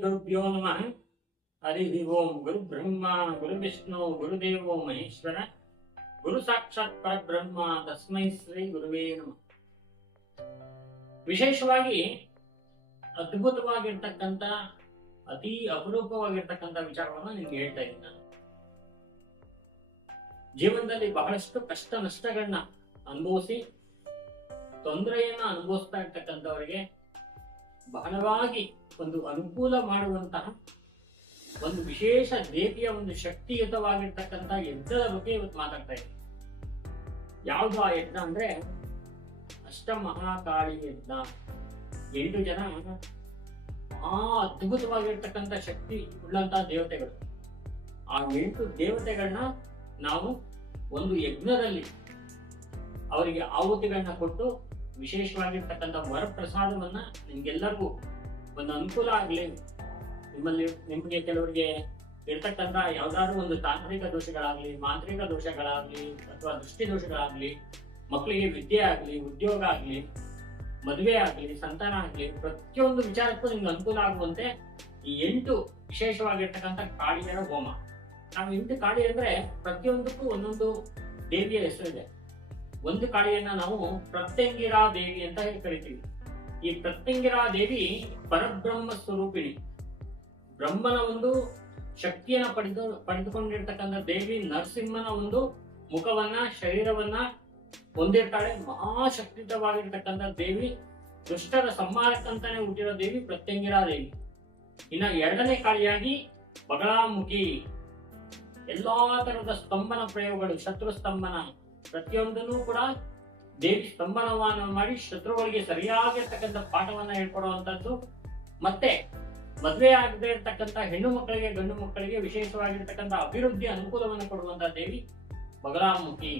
ಗುರುಭ್ಯೋ ನಮಃ. ಹರಿ ಓಂ ಗುರು ಬ್ರಹ್ಮ, ಗುರು ವಿಷ್ಣು, ಗುರುದೇವೋ ಮಹೇಶ್ವರ. ಗುರು ಸಾಕ್ಷಾತ್ ಪರಬ್ರಹ್ಮ, ತಸ್ಮೈ ಶ್ರೀ ಗುರುವೇ ನಮಃ. ವಿಶೇಷವಾಗಿ ಅದ್ಭುತವಾಗಿರ್ತಕ್ಕಂಥ, ಅತಿ ಅಪರೂಪವಾಗಿರ್ತಕ್ಕಂಥ ವಿಚಾರವನ್ನು ನಿಮ್ಗೆ ಹೇಳ್ತಾ ಇದ್ದೀನಿ ಜೀವನದಲ್ಲಿ ಬಹಳಷ್ಟು ಕಷ್ಟ ನಷ್ಟಗಳನ್ನ ಅನುಭವಿಸಿ, ತೊಂದರೆಯನ್ನ ಅನುಭವಿಸ್ತಾ ಇರ್ತಕ್ಕಂಥವರಿಗೆ ಬಹಳವಾಗಿ ಒಂದು ಅನುಕೂಲ ಮಾಡುವಂತಹ ಒಂದು ವಿಶೇಷ ದೇವಿಯ ಒಂದು ಶಕ್ತಿಯುತವಾಗಿರ್ತಕ್ಕಂಥ ಯಜ್ಞದ ಬಗ್ಗೆ ಇವತ್ತು ಮಾತಾಡ್ತಾ ಇದ್ದೀನಿ. ಯಾವುದು ಆ ಯಜ್ಞ ಅಂದ್ರೆ ಅಷ್ಟಮಹಾಕಾಳಿ ಯಜ್ಞ. ಎಂಟು ಜನ ಆ ಅದ್ಭುತವಾಗಿರ್ತಕ್ಕಂಥ ಶಕ್ತಿ ಉಳ್ಳಂತಹ ದೇವತೆಗಳು. ಆ ಎಂಟು ದೇವತೆಗಳನ್ನ ನಾವು ಒಂದು ಯಜ್ಞದಲ್ಲಿ ಅವರಿಗೆ ಆಹುತಿಗಳನ್ನ ಕೊಟ್ಟು ವಿಶೇಷವಾಗಿರ್ತಕ್ಕಂಥ ವರಪ್ರಸಾದವನ್ನ ನಿಮ್ಗೆಲ್ಲರಿಗೂ ಒಂದು ಅನುಕೂಲ ಆಗ್ಲಿ. ನಿಮ್ಮಲ್ಲಿ ನಿಮ್ಗೆ ಕೆಲವರಿಗೆ ಇರ್ತಕ್ಕಂತ ಯಾವ್ದಾದ್ರು ಒಂದು ತಾಂತ್ರಿಕ ದೋಷಗಳಾಗ್ಲಿ, ಮಾಂತ್ರಿಕ ದೋಷಗಳಾಗ್ಲಿ ಅಥವಾ ದೃಷ್ಟಿ ದೋಷಗಳಾಗ್ಲಿ ಮಕ್ಕಳಿಗೆ ವಿದ್ಯೆ ಆಗ್ಲಿ, ಉದ್ಯೋಗ ಆಗ್ಲಿ, ಮದುವೆ ಆಗ್ಲಿ, ಸಂತಾನ ಆಗ್ಲಿ, ಪ್ರತಿಯೊಂದು ವಿಚಾರಕ್ಕೂ ನಿಮ್ಗೆ ಅನುಕೂಲ ಆಗುವಂತೆ ಈ ಎಂಟು ವಿಶೇಷವಾಗಿರ್ತಕ್ಕಂಥ ಕಾಳಿಯರ ಹೋಮ. ನಾವು ಎಂಟು ಕಾಳಿ ಅಂದ್ರೆ ಪ್ರತಿಯೊಂದಕ್ಕೂ ಒಂದೊಂದು ದೇವಿಯ ಹೆಸರಿದೆ. ಒಂದು ಕಾಳಿಯನ್ನ ನಾವು ಪ್ರತ್ಯಂಗಿರಾ ದೇವಿ ಅಂತ ಹೇಳಿ ಕರಿತೀವಿ. ಈ ಪ್ರತ್ಯಂಗಿರಾ ದೇವಿ ಪರಬ್ರಹ್ಮ ಸ್ವರೂಪಿಣಿ. ಬ್ರಹ್ಮನ ಒಂದು ಶಕ್ತಿಯನ್ನ ಪಡೆದು, ಪಡೆದುಕೊಂಡಿರ್ತಕ್ಕಂಥ ದೇವಿ ನರಸಿಂಹನ ಒಂದು ಮುಖವನ್ನ, ಶರೀರವನ್ನ ಹೊಂದಿರ್ತಾಳೆ. ಮಹಾಶಕ್ತಿತವಾಗಿರ್ತಕ್ಕಂಥ ದೇವಿ, ದುಷ್ಟರ ಸಂಹಾರಕ್ಕಂತಾನೆ ಹುಟ್ಟಿರೋ ದೇವಿ ಪ್ರತ್ಯಂಗಿರಾ ದೇವಿ. ಇನ್ನ ಎರಡನೇ ಕಾಳಿಯಾಗಿ ಬಗಳಾಮುಖಿ ಎಲ್ಲಾ ತರದ ಸ್ತಂಭನ ಪ್ರಯೋಗಗಳು, ಶತ್ರು ಸ್ತಂಭನ. ಪ್ರತಿಯೊಂದನ್ನು ಕೂಡ ದೇವಿ ಸ್ತಂಭನವನ್ನು ಮಾಡಿ ಶತ್ರುಗಳಿಗೆ ಸರಿಯಾಗಿರ್ತಕ್ಕಂಥ ಪಾಠವನ್ನ ಹೇಳ್ಕೊಡುವಂಥದ್ದು. ಮತ್ತೆ ಮದುವೆ ಆಗದೆ ಇರ್ತಕ್ಕಂಥ ಹೆಣ್ಣು ಮಕ್ಕಳಿಗೆ, ಗಂಡು ಮಕ್ಕಳಿಗೆ ವಿಶೇಷವಾಗಿರ್ತಕ್ಕಂಥ ಅಭಿವೃದ್ಧಿ ಅನುಕೂಲವನ್ನು ಕೊಡುವಂತ ದೇವಿ ಬಗಲಾಮುಖಿ.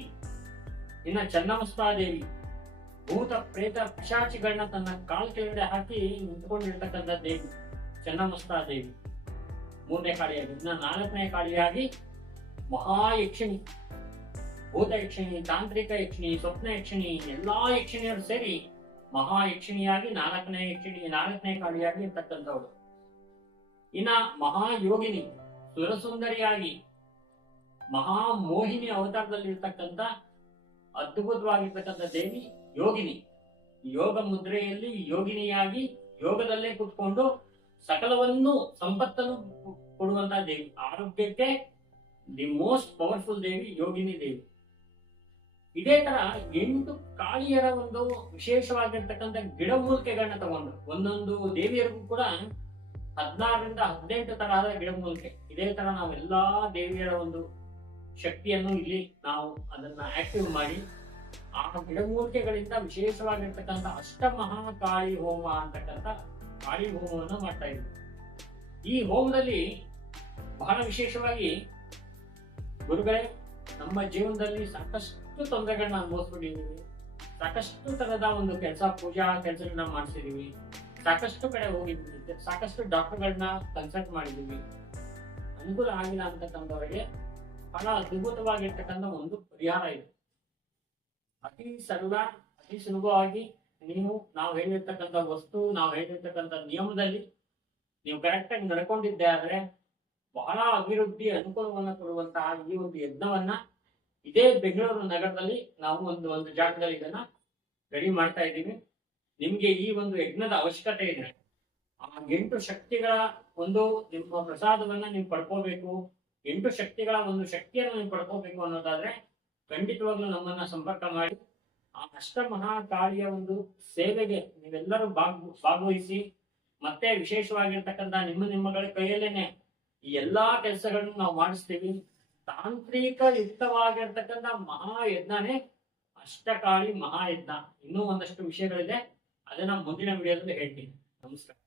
ಇನ್ನ ಚನ್ನಮಸ್ತಾ ದೇವಿ, ಭೂತ ಪ್ರೇತ ಪಿಶಾಚಿಗಳನ್ನ ತನ್ನ ಕಾಲು ಕೆಳಗಡೆ ಹಾಕಿ ನಿಂತ್ಕೊಂಡಿರ್ತಕ್ಕಂಥ ದೇವಿ, ಚನ್ನಮಸ್ತಾ ದೇವಿ. ಮೂರನೇ ಕಾಳಿಯಾಗಿ, ಇನ್ನ ನಾಲ್ಕನೇ ಕಾಳಿಯಾಗಿ ಮಹಾಯಕ್ಷಿಣಿ. ಭೂತ ಯಕ್ಷಿಣಿ ತಾಂತ್ರಿಕ ಯಕ್ಷಿಣಿ, ಸ್ವಪ್ನ ಯಕ್ಷಿಣಿ, ಎಲ್ಲಾ ಯಕ್ಷಿಣಿಯರು ಸೇರಿ ಮಹಾ ಯಕ್ಷಿಣಿಯಾಗಿ, ನಾಲ್ಕನೇ ಯಕ್ಷಿಣಿ, ನಾಲ್ಕನೇ ಕಾಳಿಯಾಗಿ ಇರ್ತಕ್ಕಂಥವಳು ಇನ್ನ ಮಹಾಯೋಗಿನಿ, ಸುರಸುಂದರಿಯಾಗಿ, ಮಹಾಮೋಹಿನಿ ಅವತಾರದಲ್ಲಿ ಇರ್ತಕ್ಕಂಥ ಅದ್ಭುತವಾಗಿರ್ತಕ್ಕಂಥ ದೇವಿ ಯೋಗಿನಿ. ಯೋಗ ಮುದ್ರೆಯಲ್ಲಿ ಯೋಗಿನಿಯಾಗಿ ಯೋಗದಲ್ಲೇ ಕುತ್ಕೊಂಡು ಸಕಲವನ್ನು ಸಂಪತ್ತನ್ನು ಕೊಡುವಂತಹ ದೇವಿ. ಆರೋಗ್ಯಕ್ಕೆ ದಿ ಮೋಸ್ಟ್ ಪವರ್ಫುಲ್ ದೇವಿ ಯೋಗಿನಿ ದೇವಿ. ಇದೇ ತರ ಎಂಟು ಕಾಳಿಯರ ಒಂದು ವಿಶೇಷವಾಗಿರ್ತಕ್ಕಂಥ ಗಿಡಮೂಲಿಕೆಗಳನ್ನ ತಗೊಂಡ್ರು. ಒಂದೊಂದು ದೇವಿಯರಿಗೂ ಕೂಡ ಹದಿನಾರರಿಂದ ಹದಿನೆಂಟು ತರಹದ ಗಿಡಮೂಲಿಕೆ ಇದೇ ತರ ನಾವೆಲ್ಲಾ ದೇವಿಯರ ಒಂದು ಶಕ್ತಿಯನ್ನು ಇಲ್ಲಿ ನಾವು ಅದನ್ನ ಆಕ್ಟಿವ್ ಮಾಡಿ, ಆ ಗಿಡಮೂಲಿಕೆಗಳಿಂದ ವಿಶೇಷವಾಗಿರ್ತಕ್ಕಂಥ ಅಷ್ಟಮಹಾಕಾಳಿ ಹೋಮ ಅಂತಕ್ಕಂಥ ಕಾಳಿ ಹೋಮವನ್ನು ಮಾಡ್ತಾ ಇದ್ವಿ. ಈ ಹೋಮದಲ್ಲಿ ಬಹಳ ವಿಶೇಷವಾಗಿ ಗುರುಗಳೇ, ನಮ್ಮ ಜೀವನದಲ್ಲಿ ಸಾಕಷ್ಟು ತೊಂದರೆಗಳನ್ನ ಅನುಭವಿಸ್ಬಿಟ್ಟಿದ್ದೀವಿ ಸಾಕಷ್ಟು ತರದ ಒಂದು ಕೆಲಸ, ಪೂಜಾ ಕೆಲಸಗಳನ್ನ ಮಾಡಿಸಿದೀವಿ. ಸಾಕಷ್ಟು ಕಡೆ ಹೋಗಿದ್ದೀವಿ ಸಾಕಷ್ಟು ಡಾಕ್ಟರ್ಗಳನ್ನ ಕನ್ಸಲ್ಟ್ ಮಾಡಿದೀವಿ. ಅನುಕೂಲ ಆಗಿಲ್ಲ ಅಂತಕ್ಕಂಥವರಿಗೆ ಬಹಳ ಅದ್ಭುತವಾಗಿರ್ತಕ್ಕಂಥ ಒಂದು ಪರಿಹಾರ ಇದೆ. ಅತಿ ಸರಳ, ಅತಿ ಸುಲಭವಾಗಿ ನೀವು, ನಾವು ಹೇಳಿರ್ತಕ್ಕಂಥ ವಸ್ತು, ನಾವು ಹೇಳಿರ್ತಕ್ಕಂಥ ನಿಯಮದಲ್ಲಿ ನೀವು ಕರೆಕ್ಟ್ ಆಗಿ ನಡ್ಕೊಂಡಿದ್ದೆ ಆದ್ರೆ ಬಹಳ ಅಭಿವೃದ್ಧಿ, ಅನುಕೂಲವನ್ನು ಕೊಡುವಂತಹ ಈ ಒಂದು ಯಜ್ಞವನ್ನ ಇದೇ ಬೆಂಗಳೂರು ನಗರದಲ್ಲಿ ನಾವು ಒಂದು ಒಂದು ಜಾಗದಲ್ಲಿ ಇದನ್ನ ರೆಡಿ ಮಾಡ್ತಾ ಇದ್ದೀವಿ. ನಿಮ್ಗೆ ಈ ಒಂದು ಯಜ್ಞದ ಅವಶ್ಯಕತೆ ಇದೆ. ಆ ಎಂಟು ಶಕ್ತಿಗಳ ಒಂದು ನಿಮ್ಮ ಪ್ರಸಾದವನ್ನ ನೀವು ಪಡ್ಕೋಬೇಕು. ಎಂಟು ಶಕ್ತಿಗಳ ಒಂದು ಶಕ್ತಿಯನ್ನು ನೀವು ಪಡ್ಕೋಬೇಕು ಅನ್ನೋದಾದ್ರೆ ಖಂಡಿತವಾಗ್ಲೂ ನಮ್ಮನ್ನ ಸಂಪರ್ಕ ಮಾಡಿ. ಆ ಅಷ್ಟಮಹಾಕಾಳಿಯ ಒಂದು ಸೇವೆಗೆ ನೀವೆಲ್ಲರೂ ಭಾಗ, ಭಾಗವಹಿಸಿ, ಮತ್ತೆ ವಿಶೇಷವಾಗಿರ್ತಕ್ಕಂಥ ನಿಮ್ಮ ನಿಮ್ಮಗಳ ಕೈಯಲ್ಲೇನೆ ಈ ಎಲ್ಲಾ ಕೆಲಸಗಳನ್ನು ನಾವು ಮಾಡಿಸ್ತೀವಿ. ತಾಂತ್ರಿಕ ಯುಕ್ತವಾಗಿರ್ತಕ್ಕಂಥ ಮಹಾಯಜ್ಞನೇ ಅಷ್ಟಕಾಳಿ ಮಹಾಯಜ್ಞ. ಇನ್ನೂ ಒಂದಷ್ಟು ವಿಷಯಗಳಿದೆ. ಅದನ್ನ ಮುಂದಿನ ವಿಡಿಯೋದಲ್ಲಿ ಹೇಳ್ತೀನಿ. ನಮಸ್ಕಾರ.